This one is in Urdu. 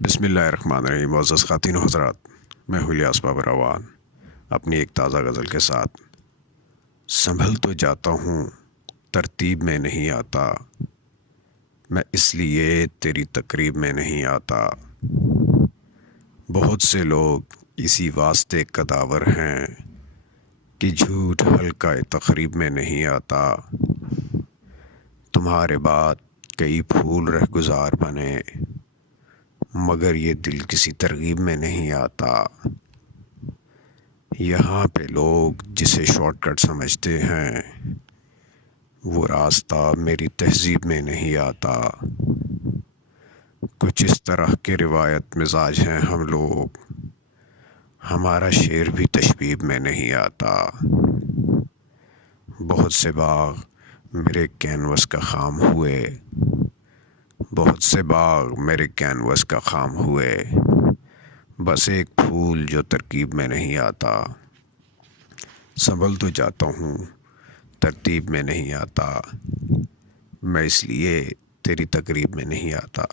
بسم اللہ الرحمن الرحیم۔ معزز خواتین و حضرات، میں ہوں الیاس بابر روان اپنی ایک تازہ غزل کے ساتھ۔ سنبھل تو جاتا ہوں ترتیب میں نہیں آتا، میں اس لیے تیری تقریب میں نہیں آتا۔ بہت سے لوگ اسی واسطے قداور ہیں کہ جھوٹ حلقہ تقریب میں نہیں آتا۔ تمہارے بعد کئی پھول رہ گزار بنے، مگر یہ دل کسی ترغیب میں نہیں آتا۔ یہاں پہ لوگ جسے شارٹ کٹ سمجھتے ہیں، وہ راستہ میری تہذیب میں نہیں آتا۔ کچھ اس طرح کے روایت مزاج ہیں ہم لوگ، ہمارا شعر بھی تشبیب میں نہیں آتا۔ بہت سے باغ میرے کینوس کا خام ہوئے، بہت سے باغ میرے کینوس کا خام ہوئے، بس ایک پھول جو ترکیب میں نہیں آتا۔ سنبھل تو جاتا ہوں ترتیب میں نہیں آتا، میں اس لیے تیری تقریب میں نہیں آتا۔